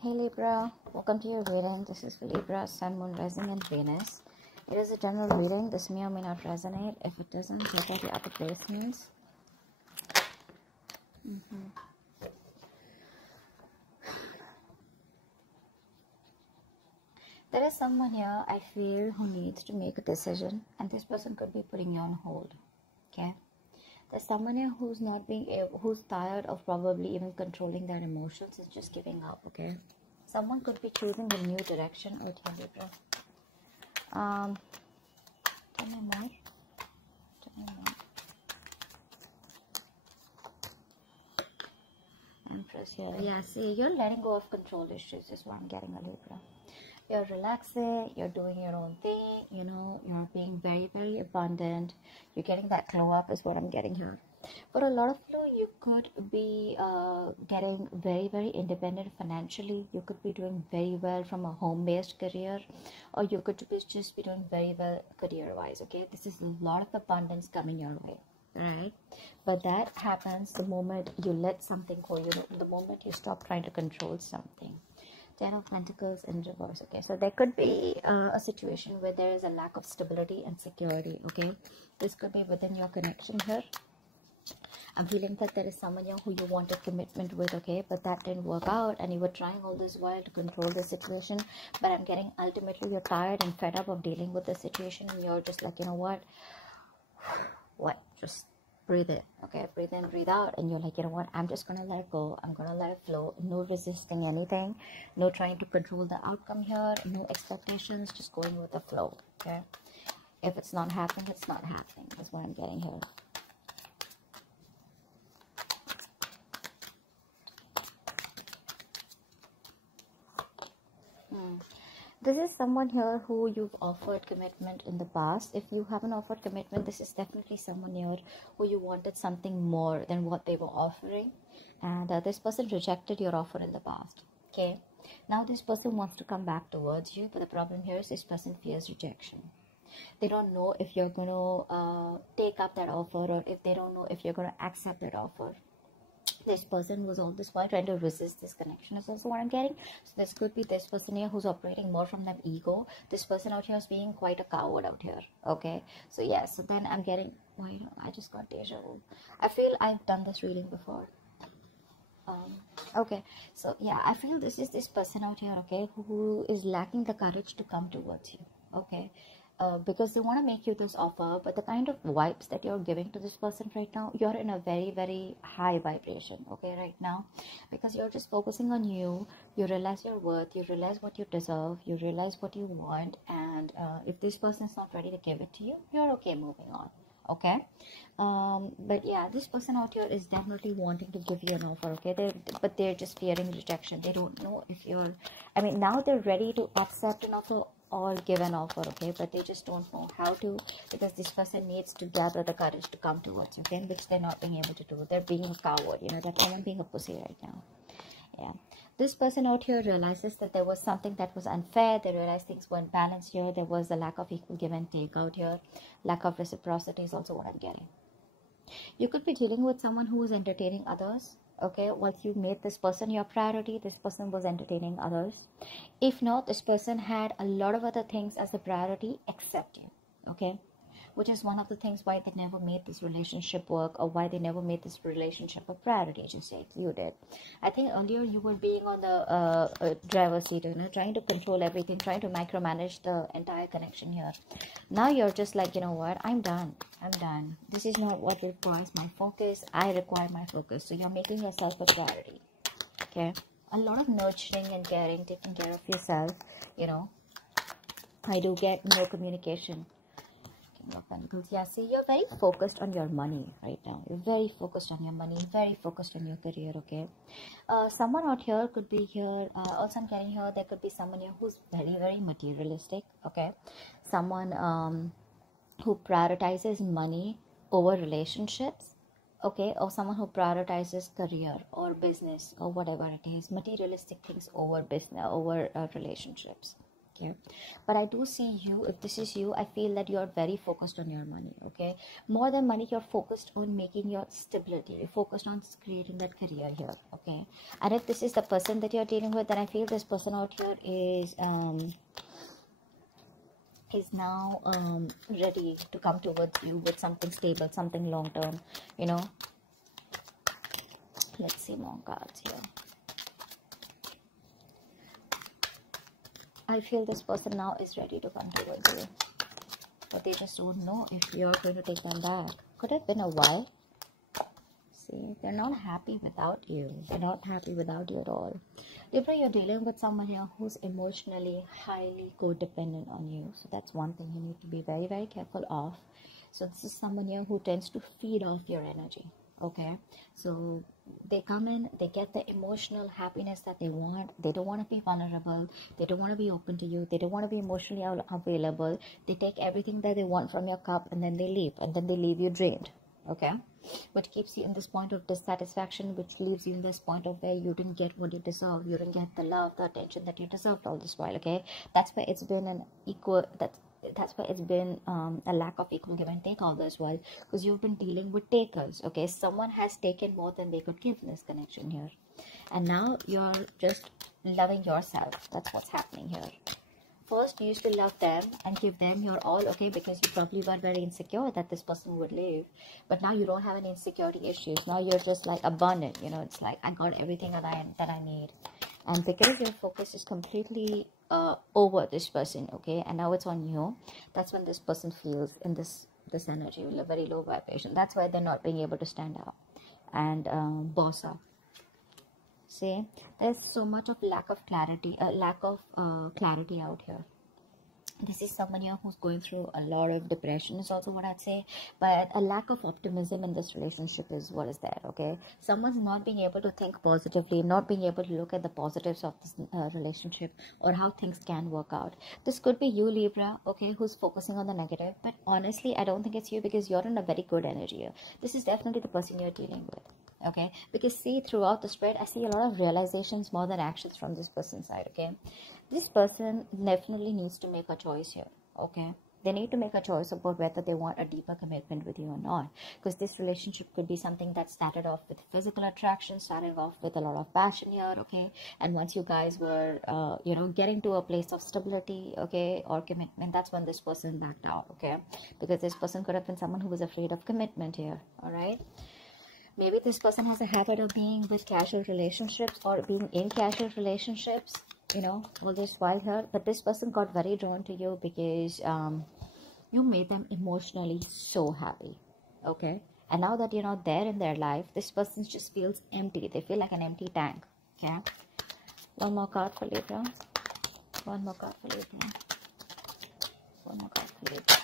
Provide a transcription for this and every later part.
Hey Libra, welcome to your reading. This is for Libra, Sun, Moon, Rising, and Venus. It is a general reading. This may or may not resonate. If it doesn't, check out the other placements. There is someone here, I feel, who needs to make a decision, and this person could be putting you on hold. Okay? There's someone here who's not being able, who's tired of probably even controlling their emotions and just giving up. Okay? Someone could be choosing a new direction. Oh, tell Libra. Tell me more. Tell me more. Empress here. Yeah, see, you're letting go of control issues is what I'm getting, a Libra. You're relaxing, you're doing your own thing, you know, you're being very, very abundant. You're getting that glow up is what I'm getting here. For a lot of you, you could be getting very, very independent financially. You could be doing very well from a home-based career, or you could just be doing very well career-wise, okay? This is a lot of abundance coming your way, right? But that happens the moment you let something go, you know, the moment you stop trying to control something. 10 of Pentacles in reverse. Okay, so there could be a situation where there is a lack of stability and security. Okay, this could be within your connection here. I'm feeling that there is someone here who you wanted commitment with, okay, but that didn't work out, and you were trying all this while to control the situation. But I'm getting ultimately you're tired and fed up of dealing with the situation, and you're just like, you know what, just breathe in, okay, breathe in, breathe out, and you're like, you know what, I'm just gonna let it go, I'm gonna let it flow. No resisting anything, no trying to control the outcome here, no expectations, just going with the flow. Okay, if it's not happening, it's not happening. That's what I'm getting here. This is someone here who you've offered commitment in the past. If you haven't offered commitment, this is definitely someone here who you wanted something more than what they were offering. And this person rejected your offer in the past. Okay. Now this person wants to come back towards you. But the problem here is this person fears rejection. They don't know if you're going to take up that offer, or if they don't know if you're going to accept that offer. This person was all this while trying to resist this connection is also what I'm getting. So this could be this person here who's operating more from that ego. This person out here is being quite a coward out here. Okay, so yeah, so then I'm getting, why I just got deja vu. I feel I've done this reading before. Okay, so yeah, I feel this is this person out here, okay, who is lacking the courage to come towards you. Okay, because they want to make you this offer, but the kind of vibes that you're giving to this person right now, you're in a very, very high vibration, okay, right now, because you're just focusing on you. You realize your worth, you realize what you deserve, you realize what you want, and if this person is not ready to give it to you, you're okay moving on. Okay, but yeah, this person out here is definitely wanting to give you an offer, okay, but they're just fearing rejection. They don't know if you're, I mean, now they're ready to accept an offer or give an offer, okay, but they just don't know how to, because this person needs to gather the courage to come towards you, okay, which they're not being able to do. They're being a coward, you know, that woman being a pussy right now. Yeah, this person out here realizes that there was something that was unfair. They realized things weren't balanced here. There was a lack of equal give and take out here. Lack of reciprocity is also what I'm getting. You could be dealing with someone who is entertaining others. Okay, once you made this person your priority, this person was entertaining others. If not, this person had a lot of other things as a priority except you. Okay, which is one of the things why they never made this relationship work, or why they never made this relationship a priority, just like you did. I think earlier you were being on the driver's seat, you know, trying to control everything, trying to micromanage the entire connection here. Now you're just like, you know what, I'm done. This is not what requires my focus. I require my focus. So you're making yourself a priority. Okay, a lot of nurturing and caring, taking care of yourself, you know. I do get no communication. Of Pentacles. Yeah, see, you're very focused on your money right now. You're very focused on your money, very focused on your career, okay? Someone out here could be here. Also, I'm getting here, there could be someone here who's very, very materialistic, okay? Someone who prioritizes money over relationships, okay? Or someone who prioritizes career or business or whatever it is. Materialistic things over business, over relationships, Okay, but I do see you, if this is you, I feel that you're very focused on your money. Okay, more than money, you're focused on making your stability, you're focused on creating that career here. Okay, and if this is the person that you're dealing with, then I feel this person out here is now ready to come towards you with something stable, something long term, you know. Let's see more cards here. I feel this person now is ready to come towards you, but they just don't know if you're going to take them back. Could have been a while. See, they're not happy without you. They're not happy without you at all. Libra, you're dealing with someone here who's emotionally highly codependent on you. So that's one thing you need to be very, very careful of. So this is someone here who tends to feed off your energy. Okay, so they come in, they get the emotional happiness that they want. They don't want to be vulnerable, they don't want to be open to you, they don't want to be emotionally available. They take everything that they want from your cup and then they leave, and then they leave you drained. Okay, which keeps you in this point of dissatisfaction, which leaves you in this point of where you didn't get what you deserve, you didn't get the love, the attention that you deserved all this while. Okay, that's why it's been an equal, that's why it's been a lack of equal give and take all this while, because you've been dealing with takers. Okay, someone has taken more than they could give in this connection here, and now you're just loving yourself. That's what's happening here. First, you used to love them and give them your all, okay, because you probably were very insecure that this person would leave. But now you don't have any insecurity issues. Now you're just like abundant, you know. It's like, I got everything that I need. And because your focus is completely over this person, okay, and now it's on you, that's when this person feels in this energy, a very low vibration. That's why they're not being able to stand out and boss up. See, there's so much of lack of clarity out here. This is someone here who's going through a lot of depression is also what I'd say, but a lack of optimism in this relationship is what is there. Okay, someone's not being able to think positively, not being able to look at the positives of this relationship or how things can work out. This could be you, Libra, okay, who's focusing on the negative, but honestly I don't think it's you, because you're in a very good energy here. This is definitely the person you're dealing with. Okay, because see, throughout the spread I see a lot of realizations more than actions from this person's side. Okay, this person definitely needs to make a choice here. Okay, they need to make a choice about whether they want a deeper commitment with you or not, because this relationship could be something that started off with physical attraction, started off with a lot of passion here. Okay, and once you guys were you know, getting to a place of stability, okay, or commitment, that's when this person backed out. Okay, because this person could have been someone who was afraid of commitment here. All right, maybe this person has a habit of being with casual relationships or being in casual relationships, you know, all this while here. But this person got very drawn to you because you made them emotionally so happy. Okay, and now that you're not there in their life, this person just feels empty. They feel like an empty tank. Okay, one more card for Libra. One more card for Libra. One more card for Libra.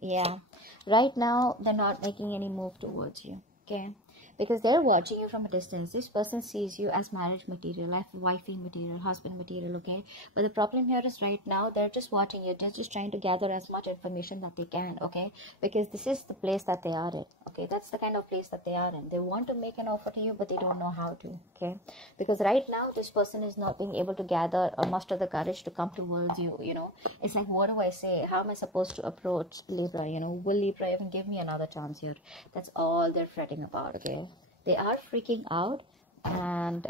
Yeah, right now they're not making any move towards you. Okay, because they're watching you from a distance. This person sees you as marriage material, wifey material, husband material. Okay, but the problem here is right now they're just watching you. They're just trying to gather as much information that they can. Okay, because this is the place that they are in. Okay, that's the kind of place that they are in. They want to make an offer to you, but they don't know how to. Okay, because right now this person is not being able to gather or muster the courage to come towards you. You know, it's like, what do I say? How am I supposed to approach Libra? You know, will Libra even give me another chance here? That's all they're fretting about. Okay, they are freaking out and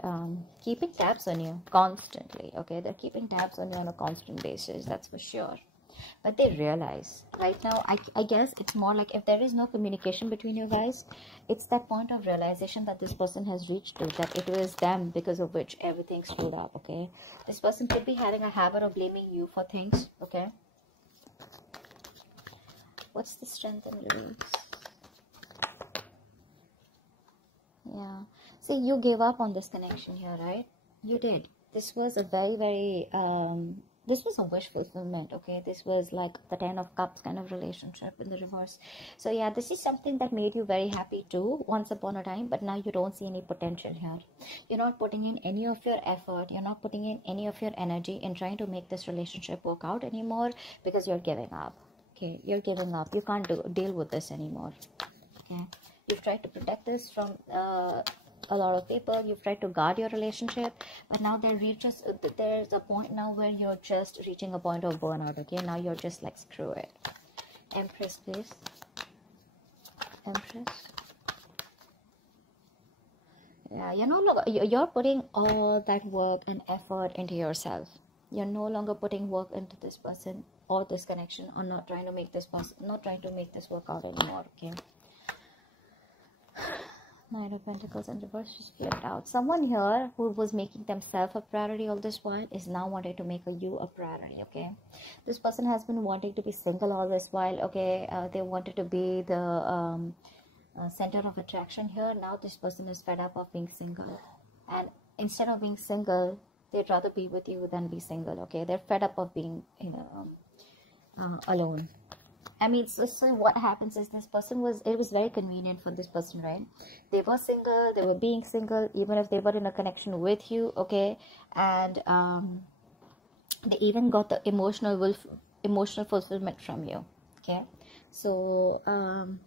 keeping tabs on you constantly. Okay, they're keeping tabs on you on a constant basis, that's for sure. But they realize right now, I guess it's more like, if there is no communication between you guys, it's that point of realization that this person has reached to, that it was them because of which everything screwed up. Okay, this person could be having a habit of blaming you for things. Okay, what's the strength and release? Yeah, see, you gave up on this connection here, right? You did. This was a very this was a wish fulfillment. Okay, this was like the 10 of cups kind of relationship in the reverse. So yeah, this is something that made you very happy too once upon a time, but now you don't see any potential here. You're not putting in any of your effort, you're not putting in any of your energy in trying to make this relationship work out anymore, because you're giving up. Okay, you're giving up. You can't deal with this anymore. Okay, you've tried to protect this from a lot of people. You've tried to guard your relationship, but now there's a point now where you're just reaching a point of burnout. Okay, now you're just like, screw it. Empress, please. Empress. Yeah, you're no longer, you're putting all that work and effort into yourself. You're no longer putting work into this person or this connection, or not trying to make this work out anymore. Okay. Nine of Pentacles in reverse just flipped out. Someone here who was making themselves a priority all this while is now wanting to make you a priority. Okay, this person has been wanting to be single all this while. Okay, they wanted to be the center of attraction here. Now this person is fed up of being single, and instead of being single, they'd rather be with you than be single. Okay, they're fed up of being, you know, alone. I mean, so what happens is, this person it was very convenient for this person, right? They were single, they were being single, even if they were in a connection with you, okay? And they even got the emotional fulfillment from you, okay? So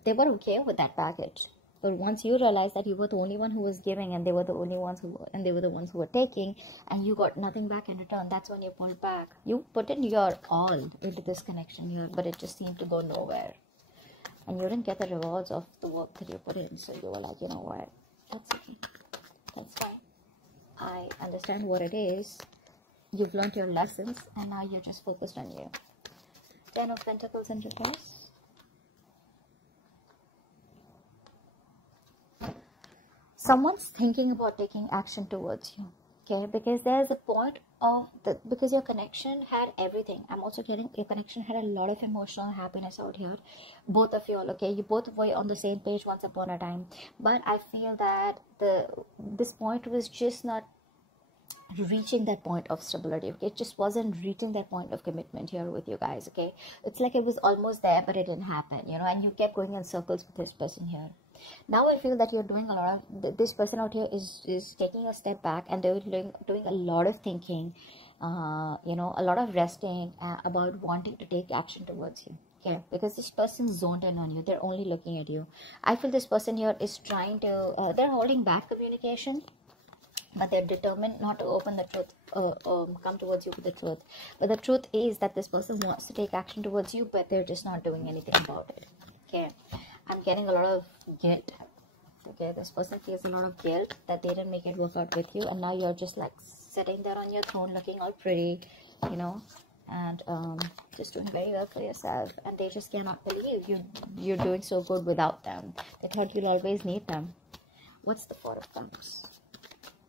they were okay with that package. But once you realize that you were the only one who was giving, and they were the ones who were taking, and you got nothing back in return, that's when you pulled back. You put in your all into this connection here, but it just seemed to go nowhere. And you didn't get the rewards of the work that you put in. So you were like, you know what? That's okay. That's fine. I understand what it is. You've learned your lessons, and now you're just focused on you. 10 of Pentacles in reverse. Someone's thinking about taking action towards you, okay? Because there's a point of because your connection had everything. I'm also getting your connection had a lot of emotional happiness out here. Both of you all, okay? You both were on the same page once upon a time. But I feel that this point was just not reaching that point of stability. Okay? It just wasn't reaching that point of commitment here with you guys, okay? It's like it was almost there, but it didn't happen, you know, and you kept going in circles with this person here. Now I feel that you're doing a lot of, this person out here is taking a step back, and they're doing a lot of thinking, you know, a lot of resting about wanting to take action towards you. Okay, because this person's zoned in on you. They're only looking at you. I feel this person here is trying to, they're holding back communication, but they're determined not to open the truth, come towards you with the truth. But the truth is that this person wants to take action towards you, but they're just not doing anything about it. Okay, I'm getting a lot of guilt. Okay, this person feels a lot of guilt that they didn't make it work out with you, and now you're just like sitting there on your throne looking all pretty, you know, and just doing very well for yourself, and they just cannot believe you're doing so good without them. They thought you'll always need them. What's the Four of Cups?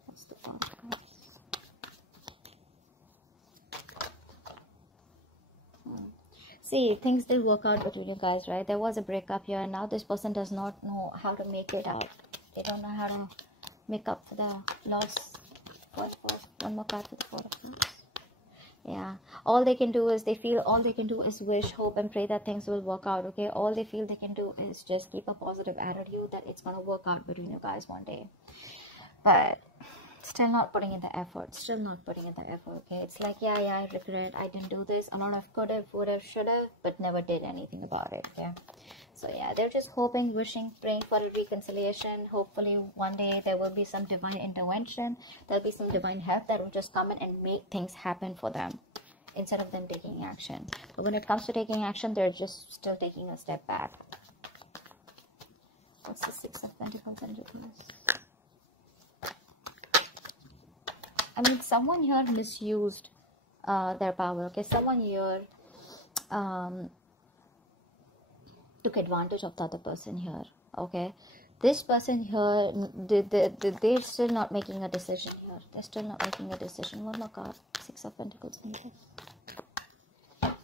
What's the Four of Cups? See, things did work out between you guys, right? There was a breakup here, and now this person does not know how to make it out. They don't know how to make up for the loss. One more card for the Four of Cups. Yeah, all they can do is wish, hope, and pray that things will work out. Okay, all they feel they can do is just keep a positive attitude that it's gonna work out between you guys one day. But still not putting in the effort. Okay, it's like, yeah, I regret, I didn't do this. A lot of could have, would have, should have, but never did anything about it. Okay, so yeah, they're just hoping, wishing, praying for a reconciliation. Hopefully one day there will be some divine intervention. There'll be some divine help that will just come in and make things happen for them, instead of them taking action. But when it comes to taking action, they're just still taking a step back. What's the Six of Pentacles in reverse? I mean, someone here misused their power. Okay, someone here took advantage of the other person here. Okay, this person here, they're still not making a decision here. They're still not making a decision. One more card. Six of Pentacles in reverse.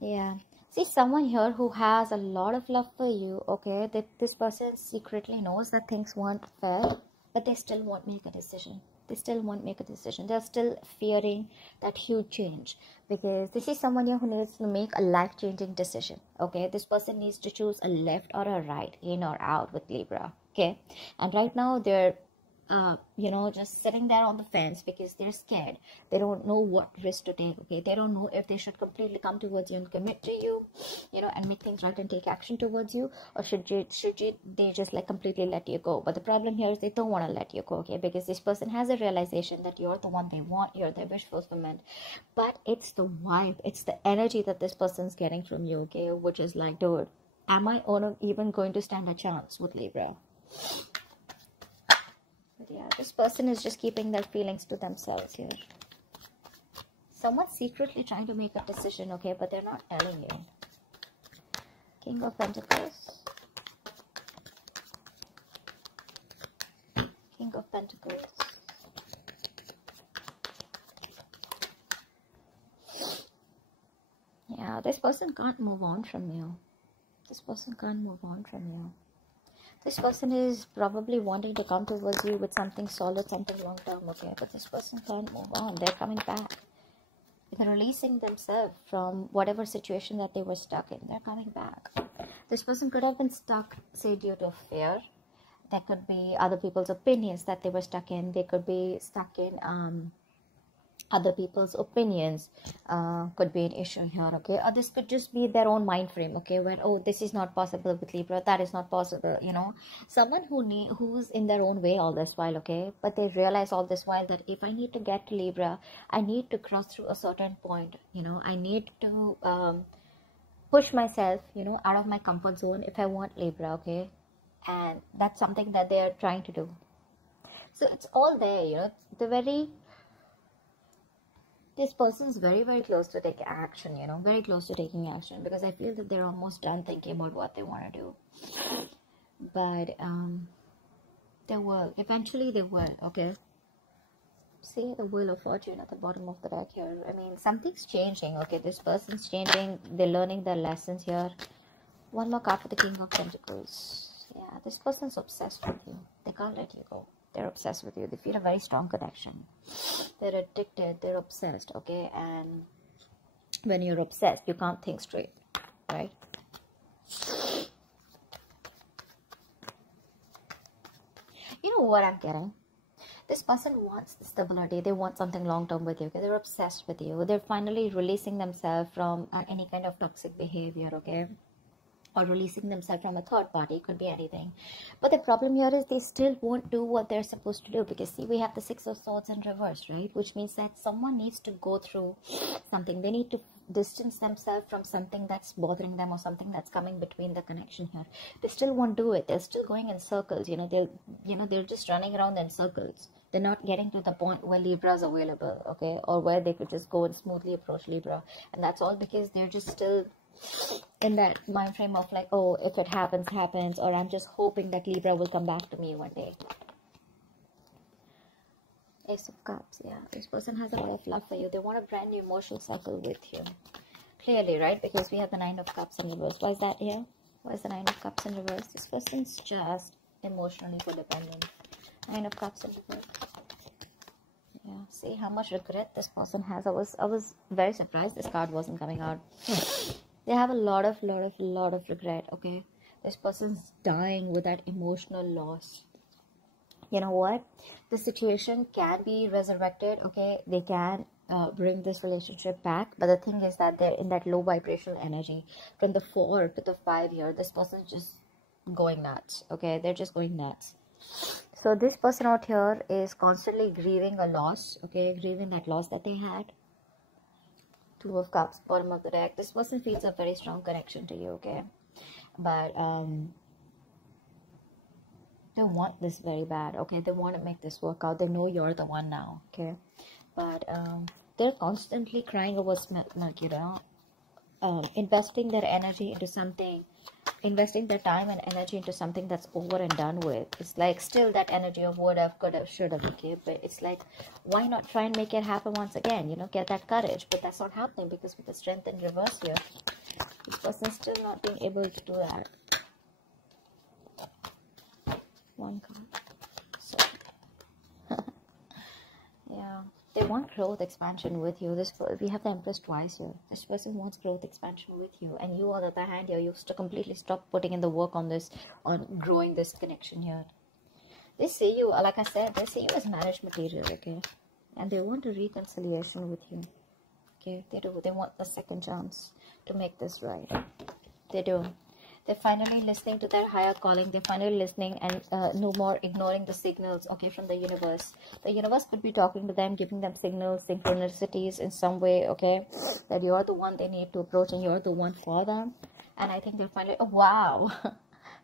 Yeah. See, someone here who has a lot of love for you. Okay, this person secretly knows that things weren't fair, but they still won't make a decision. They're still fearing that huge change, because this is someone here who needs to make a life-changing decision. Okay, this person needs to choose a left or a right, in or out with Libra. Okay, and right now they're just sitting there on the fence because they're scared. They don't know what risk to take. Okay, they don't know if they should completely come towards you and commit to you, and make things right and take action towards you, or they just like completely let you go. But the problem here is they don't want to let you go. Okay, because this person has a realization that you're the one they want, you're their wish fulfillment. But it's the vibe, it's the energy that this person's getting from you. Okay, which is like, dude, am I even going to stand a chance with Libra? But yeah, this person is just keeping their feelings to themselves here. Someone's secretly trying to make a decision, okay, but they're not telling you. King of Pentacles. King of Pentacles. Yeah, this person can't move on from you. This person can't move on from you. This person is probably wanting to come towards you with something solid, something long-term, okay? But this person can't move on. They're coming back. They're releasing themselves from whatever situation that they were stuck in. They're coming back. This person could have been stuck, say, due to fear. There could be other people's opinions that they were stuck in. They could be stuck in other people's opinions. Could be an issue here, okay? Or this could just be their own mind frame, okay? Where, oh, this is not possible with Libra, that is not possible, Someone who's in their own way all this while, okay? But they realize all this while that if I need to get to Libra, I need to cross through a certain point, I need to push myself, out of my comfort zone if I want Libra, okay? And that's something that they are trying to do. So it's all there, this person is very, very close to taking action, very close to taking action, because I feel that they're almost done thinking about what they want to do. But they will. Eventually they will, okay? See the Wheel of Fortune at the bottom of the deck here. I mean, something's changing, okay? This person's changing. They're learning their lessons here. One more card for the King of Pentacles. Yeah, this person's obsessed with you. They can't let you go. They're obsessed with you. They feel a very strong connection. They're addicted. They're obsessed, okay? And when you're obsessed, you can't think straight, right? You know what I'm getting? This person wants stability. They want something long-term with you, okay? They're obsessed with you. They're finally releasing themselves from any kind of toxic behavior, okay? Or releasing themselves from a third party. It could be anything. But the problem here is they still won't do what they're supposed to do, because see, we have the Six of Swords in reverse, right? Which means that someone needs to go through something. They need to distance themselves from something that's bothering them, or something that's coming between the connection here. They still won't do it. They're still going in circles. They're just running around in circles. They're not getting to the point where Libra is available, okay? Or where they could just go and smoothly approach Libra. And that's all because they're just still in that mind frame of like, oh, if it happens, happens, or I'm just hoping that Libra will come back to me one day. Ace of Cups, yeah. This person has a lot of love for you. They want a brand new emotional cycle with you. Clearly, right? Because we have the Nine of Cups in reverse. Why is that here? Why is the Nine of Cups in reverse? This person's just emotionally codependent. Nine of Cups in reverse. Yeah, see how much regret this person has. I was very surprised this card wasn't coming out. They have a lot of regret, okay? This person's dying with that emotional loss. You know what? The situation can be resurrected, okay? They can bring this relationship back. But the thing is that they're in that low vibrational energy. From the 4 to the 5 here, this person's just going nuts, okay? They're just going nuts. So this person out here is constantly grieving a loss, okay? Grieving that loss that they had. Two of Cups, bottom of the deck. This person feels a very strong connection to you, okay? But they want this very bad, okay? They want to make this work out. They know you're the one now, okay? But they're constantly crying over smoke, investing their energy into something, investing their time and energy into something that's over and done with. It's like still that energy of would have, could have, should have, okay? But it's like, why not try and make it happen once again, get that courage? But that's not happening because with the Strength in reverse here, this person's still not being able to do that. One card. So, yeah. They want growth, expansion with you. We have the Empress twice here. This person wants growth, expansion with you. And you, on the other hand, here, you have to completely stop putting in the work on this, on growing this connection here. They see you, like I said, they see you as marriage material, okay? And they want a reconciliation with you, okay? They do. They want a second chance to make this right. They do. They're finally listening to their higher calling. They're finally listening and no more ignoring the signals, okay, from the universe. The universe could be talking to them, giving them signals, synchronicities in some way, okay, that you're the one they need to approach and you're the one for them. And I think they'll finally, oh, wow.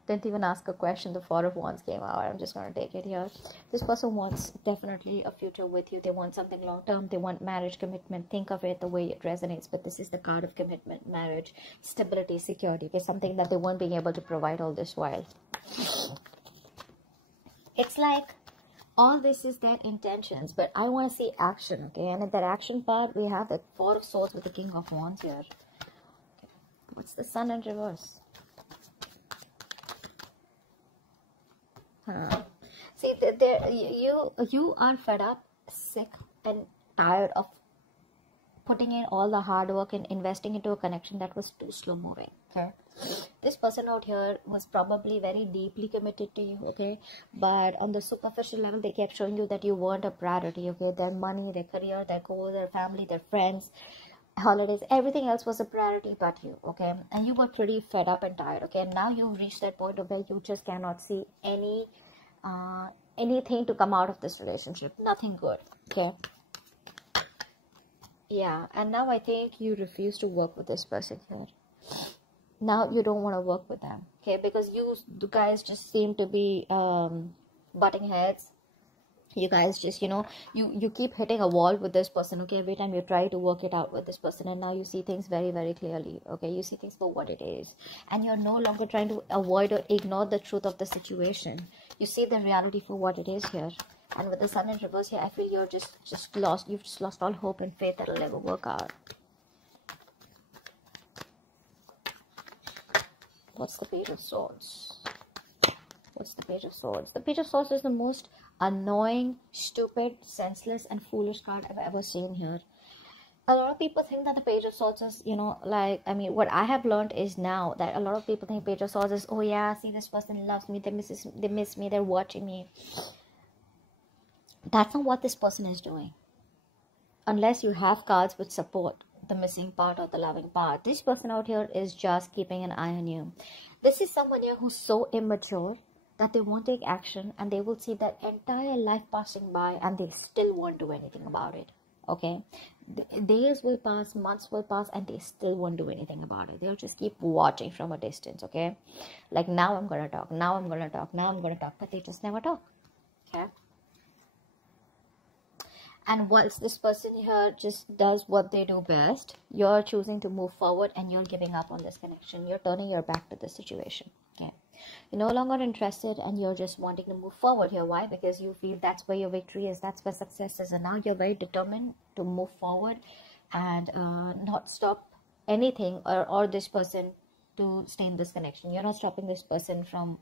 Didn't even ask a question. The Four of Wands came out. I'm just going to take it here. This person wants definitely a future with you. They want something long term. They want marriage, commitment. Think of it the way it resonates. But this is the card of commitment, marriage, stability, security. Okay, something that they weren't being able to provide all this while. It's like all this is their intentions, but I want to see action, okay? And in that action part, we have the Four of Swords with the King of Wands here. Okay. What's the Sun in reverse? See, you are fed up, sick, and tired of putting in all the hard work and investing into a connection that was too slow moving. Okay, this person out here was probably very deeply committed to you. Okay, but on the superficial level, they kept showing you that you weren't a priority. Okay, their money, their career, their goals, their family, their friends, holidays, everything else was a priority but you. Okay, and you were pretty fed up and tired. Okay, and now you've reached that point where you just cannot see anything to come out of this relationship. Nothing good. Okay, yeah, and now I think you refuse to work with this person here. Now you don't want to work with them, okay, because you guys just seem to be butting heads. You guys just, you keep hitting a wall with this person, okay? Every time you try to work it out with this person, and now you see things very, very clearly, okay? You see things for what it is, and you're no longer trying to avoid or ignore the truth of the situation. You see the reality for what it is here. And with the Sun in reverse here, I feel you're just lost. You've just lost all hope and faith that it'll never work out. What's the Page of Swords? What's the Page of Swords? The Page of Swords is the most annoying, stupid, senseless, and foolish card I've ever seen here. A lot of people think that the Page of Swords is, what I have learned is now that a lot of people think Page of Swords is, oh yeah, see, this person loves me, they miss me, they're watching me. That's not what this person is doing. Unless you have cards which support the missing part or the loving part. This person out here is just keeping an eye on you. This is someone here who's so immature that they won't take action, and they will see that entire life passing by and they still won't do anything about it. Okay, days will pass, months will pass, and they still won't do anything about it. They'll just keep watching from a distance. Okay, like, now I'm gonna talk, now I'm gonna talk, now I'm gonna talk, but they just never talk. Okay, and once this person here just does what they do best, you're choosing to move forward and you're giving up on this connection. You're turning your back to this situation. Okay, you're no longer interested and you're just wanting to move forward here. Why? Because you feel that's where your victory is, that's where success is, and now you're very determined to move forward and not stop anything or this person to stay in this connection. You're not stopping this person from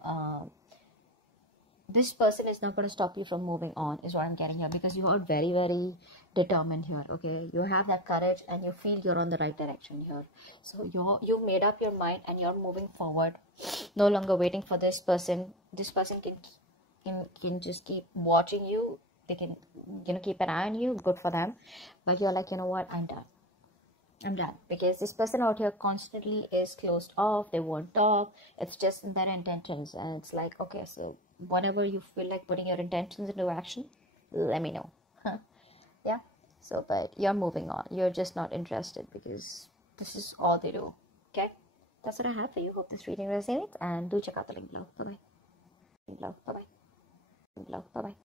this person is not going to stop you from moving on, is what I'm getting here, because you are very, very determined here. Okay, you have that courage and you feel you're on the right direction here. So you've made up your mind and you're moving forward, no longer waiting for this person. This person can just keep watching you. They can keep an eye on you. Good for them. But you're like, you know what, I'm done. I'm done, because this person out here constantly is closed off. They won't talk. It's just in their intentions, and it's like, okay, so whenever you feel like putting your intentions into action, let me know. Yeah, so, but you're moving on. You're just not interested because this is all they do. Okay, that's what I have for you. Hope this reading resonates, and do check out the link below. Bye bye. Link below. Bye bye. Link below. Bye bye.